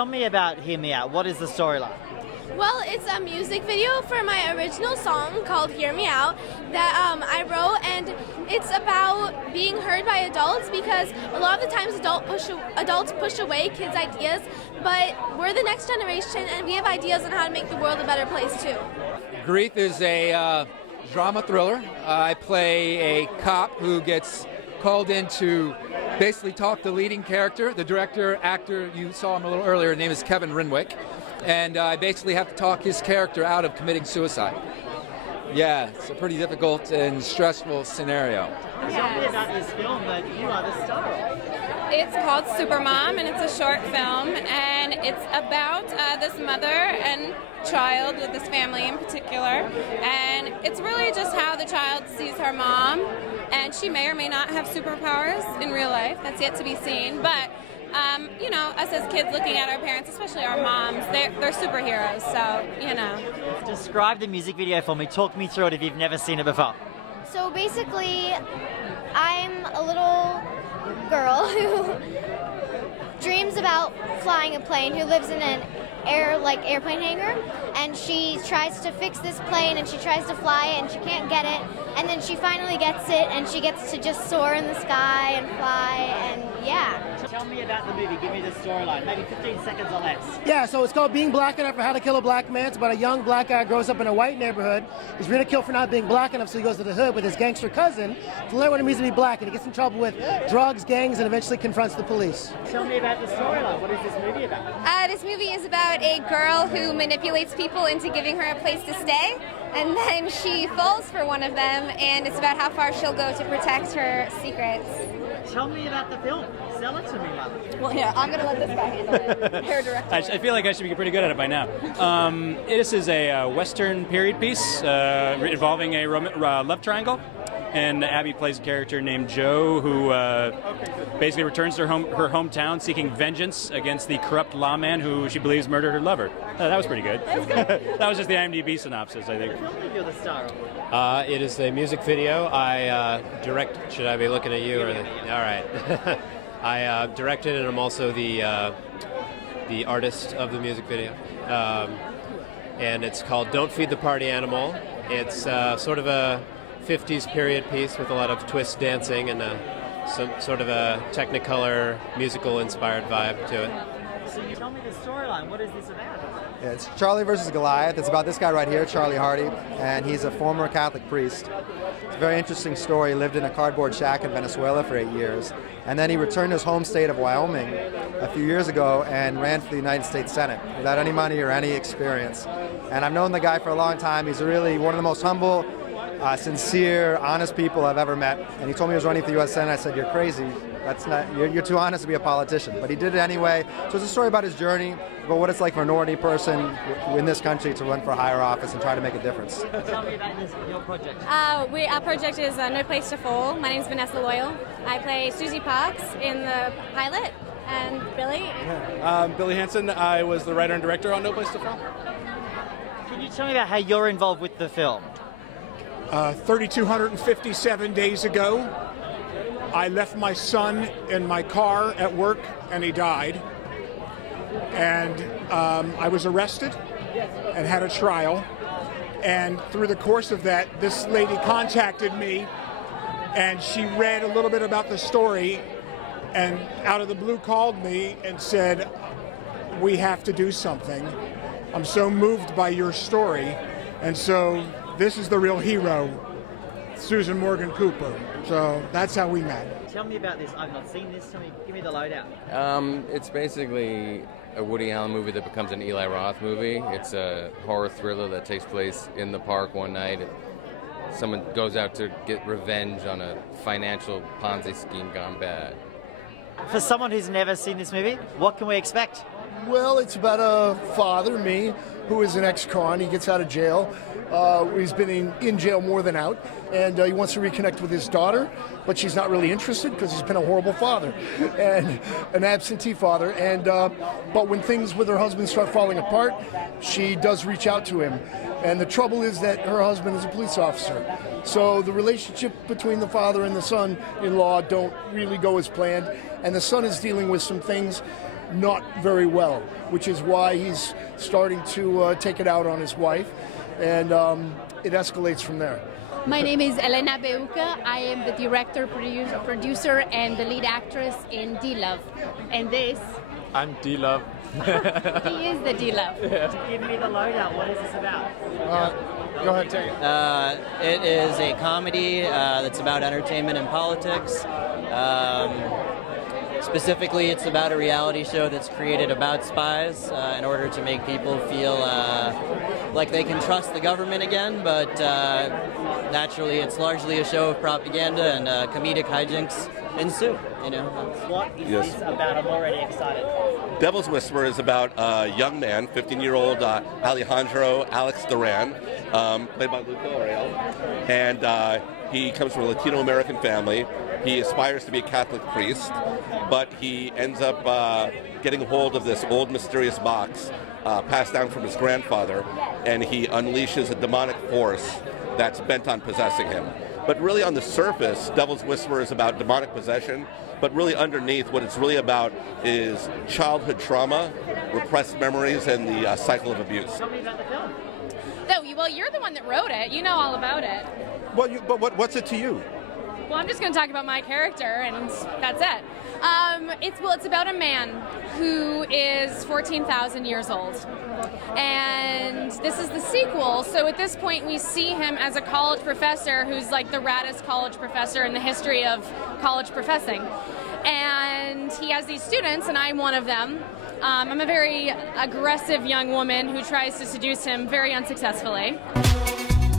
Tell me about Hear Me Out. What is the storyline? Well, it's a music video for my original song called Hear Me Out that I wrote, and it's about being heard by adults because a lot of the times adults push away kids' ideas, but we're the next generation and we have ideas on how to make the world a better place too. Grief is a drama thriller. I play a cop who gets called in to basically talk the leading character, the director, actor, you saw him a little earlier, his name is Kevin Renwick. And I basically have to talk his character out of committing suicide. Yeah, it's a pretty difficult and stressful scenario. Tell me about this film that you are the star of. It's called Supermom, and it's a short film, and it's about this mother and child, with this family in particular, and it's really just how the child sees her mom, and she may or may not have superpowers in real life. That's yet to be seen, but you know, us as kids looking at our parents, especially our moms, they're superheroes, so, you know. Describe the music video for me. Talk me through it if you've never seen it before. So basically, I'm a little girl who dreams about flying a plane, who lives in an airplane hangar, and she tries to fix this plane and she tries to fly it and she can't get it, and then she finally gets it and she gets to just soar in the sky and fly, and yeah. Tell me about the movie. Give me the storyline. Maybe 15 seconds or less. Yeah, so it's called Being Black Enough for How to Kill a Black Man. It's about a young black guy who grows up in a white neighborhood. He's ridiculed for not being black enough, so he goes to the hood with his gangster cousin to learn what it means to be black, and he gets in trouble with drugs, gangs, and eventually confronts the police. Tell me about the storyline. What is this movie about? This movie is about a girl who manipulates people into giving her a place to stay, and then she falls for one of them, and it's about how far she'll go to protect her secrets. Tell me about the film. Sell it to me, Mother. Well, yeah, I'm going to let this guy handle it. Hair director. I feel like I should be pretty good at it by now. This is a Western period piece involving a love triangle. And Abby plays a character named Jo who basically returns to her hometown seeking vengeance against the corrupt lawman who she believes murdered her lover. That was pretty good. That was just the IMDb synopsis, I think. You're the star of it. It is a music video. I direct. Should I be looking at you? Or all right. I directed, and I'm also the artist of the music video. And it's called "Don't Feed the Party Animal." It's sort of a 50s period piece with a lot of twist dancing and some sort of a Technicolor musical-inspired vibe to it. So you tell me the storyline. What is this about? Yeah, it's Charlie versus Goliath. It's about this guy right here, Charlie Hardy, and he's a former Catholic priest. It's a very interesting story. He lived in a cardboard shack in Venezuela for 8 years, and then he returned to his home state of Wyoming a few years ago and ran for the United States Senate without any money or any experience. And I've known the guy for a long time. He's really one of the most humble, sincere, honest people I've ever met. And he told me he was running for the U.S. Senate. I said, "You're crazy. That's not. You're too honest to be a politician." But he did it anyway. So it's a story about his journey, about what it's like for a minority person in this country to run for a higher office and try to make a difference. Tell me about your project. Our project is No Place to Fall. My name is Vanessa Loyal. I play Susie Parks in the pilot. And Billy? Billy Hansen. I was the writer and director on No Place to Fall. Can you tell me about how you're involved with the film? 3,257 days ago, I left my son in my car at work, and he died. And I was arrested and had a trial. And through the course of that, this lady contacted me, and she read a little bit about the story, and out of the blue called me and said, "We have to do something. I'm so moved by your story." And so this is the real hero, Susan Morgan Cooper. So that's how we met. Tell me about this. I've not seen this. Give me the lowdown. It's basically a Woody Allen movie that becomes an Eli Roth movie. It's a horror thriller that takes place in the park one night. Someone goes out to get revenge on a financial Ponzi scheme gone bad. For someone who's never seen this movie, what can we expect? Well, it's about a father, me, who is an ex-con. He gets out of jail. He's been in jail more than out, and he wants to reconnect with his daughter, but she's not really interested because he's been a horrible father and an absentee father. And but when things with her husband start falling apart, she does reach out to him. And the trouble is that her husband is a police officer. So the relationship between the father and the son-in-law don't really go as planned. And the son is dealing with some things not very well, which is why he's starting to take it out on his wife, and it escalates from there. My name is Elena Beuca. I am the director, producer, and the lead actress in D-Love. And this... I'm D-Love. He is the D-Love. Give me the lowdown. What is this about? Go ahead, take it. It is a comedy that's about entertainment and politics. Specifically, it's about a reality show that's created about spies in order to make people feel like they can trust the government again, but naturally it's largely a show of propaganda and comedic hijinks ensue, you know. What is this about? I'm already excited. Devil's Whisperer is about a young man, 15-year-old Alejandro Alex Duran, played by Luca Ariel, and he comes from a Latino-American family. He aspires to be a Catholic priest, but he ends up getting hold of this old mysterious box passed down from his grandfather, and he unleashes a demonic force that's bent on possessing him. But really on the surface, Devil's Whisperer is about demonic possession, but really underneath what it's really about is childhood trauma, repressed memories, and the cycle of abuse. Tell me about the film. Well, you're the one that wrote it. You know all about it. But what's it to you? Well, I'm just going to talk about my character, and that's it. It's about a man who is 14,000 years old, and this is the sequel. So at this point, we see him as a college professor who's like the raddest college professor in the history of college professing, and he has these students, and I'm one of them. I'm a very aggressive young woman who tries to seduce him very unsuccessfully.